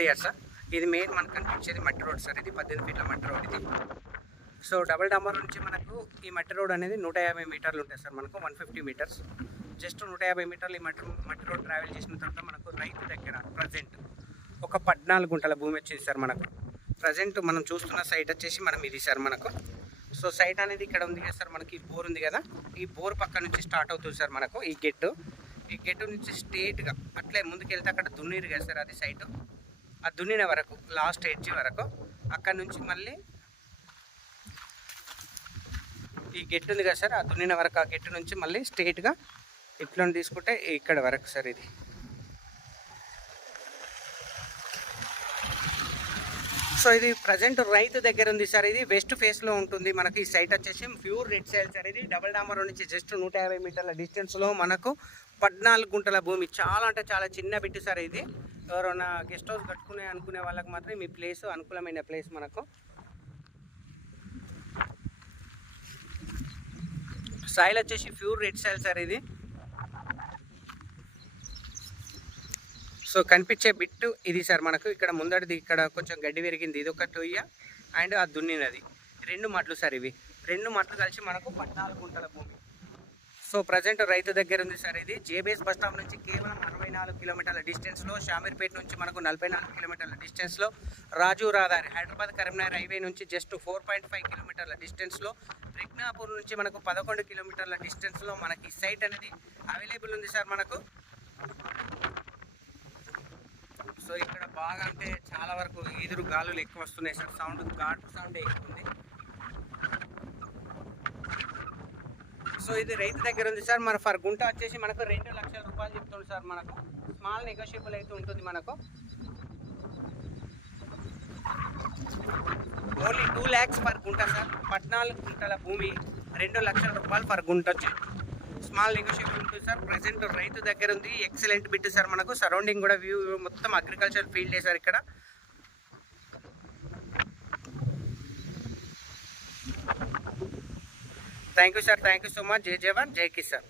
Earth year sir. ఇది main మనకు కనిపించేది మట్టి రోడ్ సార్. ఇది 18 ఫీట్ల మట్టి రోడ్ ఇది. సో డబుల్ డాంబర్ నుంచి మనకు ఈ మట్టి రోడ్ అనేది 150 మీటర్లు ఉంటాయి సార్. మనకు 150 మీటర్స్, జస్ట్ 150 మీటర్లు ఈ మట్టి రోడ్ ట్రావెల్ చేసిన తర్వాత మనకు రైతు దగ్గర ప్రజెంట్ ఒక 14 గుంటల భూమి వచ్చింది సార్. మనకు ప్రజెంట్ మనం చూస్తున్న సైట్ వచ్చేసి మనం ఇది సార్ మనకు. సో సైట్ అనేది ఇక్కడ ఉంది కదా సార్. మనకి బోర్ ఉంది కదా, ఈ బోర్ పక్క నుంచి స్టార్ట్ అవుతుంది సార్ మనకు ఈ గెట్టు నుంచి స్ట్రేట్గా అట్లే ముందుకెళ్తే అక్కడ దున్నీరు కదా సార్, అది సైటు. ఆ దున్నిన వరకు లాస్ట్ ఎడ్జ్ వరకు, అక్కడ నుంచి మళ్ళీ ఈ గెట్టు ఉంది కదా సార్, ఆ దున్నిన వరకు ఆ గెట్టు నుంచి మళ్ళీ స్ట్రేట్గా ఇట్లా తీసుకుంటే ఇక్కడ వరకు సార్ ఇది. సో ఇది ప్రజెంట్ రైతు దగ్గర ఉంది సార్. ఇది వెస్ట్ ఫేస్లో ఉంటుంది మనకి. ఈ సైట్ వచ్చేసి ప్యూర్ రెడ్ సాయిల్ సార్. ఇది డబుల్ డాంబర్ నుంచి జస్ట్ 150 మీటర్ల డిస్టెన్స్లో మనకు 14 గుంటల భూమి. చాలా అంటే చాలా చిన్న బిట్టు సార్ ఇది. ఎవరైనా గెస్ట్ హౌస్ అనుకునే వాళ్ళకి మాత్రం ఈ ప్లేస్ అనుకూలమైన ప్లేస్ మనకు. సాయిల్ వచ్చేసి ప్యూర్ రెడ్ సాయిల్ సార్ ఇది. సో కనిపించే బిట్టు ఇది సార్ మనకు. ఇక్కడ ముందడిది ఇక్కడ కొంచెం గడ్డి పెరిగింది, ఇది ఒక టొయ్య అండ్ ఆ దున్నినది 2 మట్లు సార్. ఇవి 2 మట్లు కలిసి మనకు 14 గుంటల భూమి. సో ప్రజెంట్ రైతు దగ్గర ఉంది సార్. ఇది జేబీఎస్ బస్ స్టాప్ నుంచి కేవలం 64 కిలోమీటర్ల డిస్టెన్స్లో, షామీర్పేట నుంచి మనకు 44 కిలోమీటర్ల డిస్టెన్స్లో, రాజు రహదారి హైదరాబాద్ కరీంనగర్ హైవే నుంచి జస్ట్ 4.5 కిలోమీటర్ల డిస్టెన్స్లో, ప్రజ్ఞాపూర్ నుంచి మనకు 11 కిలోమీటర్ల డిస్టెన్స్లో మనకి సైట్ అనేది అవైలబుల్ ఉంది సార్ మనకు. సో ఇక్కడ బాగా అంటే చాలా వరకు ఈదురు గాలులు ఎక్కువ వస్తున్నాయి సార్. సౌండ్ ఘాట్ సౌండ్ ఎక్కువ ఉంది. సో ఇది రైతు దగ్గర ఉంది సార్. మన ఫర్ గుంట వచ్చేసి మనకు 2 లక్షల రూపాయలు చెప్తుంది సార్ మనకు. స్మాల్ నెగోషియబుల్ అయితే ఉంటుంది మనకు. ఓన్లీ 2 lakhs పర్ గుంట సార్. 14 గుంటల భూమి, 2 లక్షల రూపాయలు పర్ గుంట వచ్చి స్మాల్ నెగోషియబుల్ ఉంటుంది సార్. ప్రజెంట్ రైతు దగ్గర ఉంది. ఎక్సలెంట్ బిట్ సార్ మనకు. సరౌండింగ్ కూడా వ్యూ మొత్తం అగ్రికల్చర్ ఫీల్డే సార్ ఇక్కడ. Thank you sir, thank you so much. జై జవాన్ జై కిసాన్.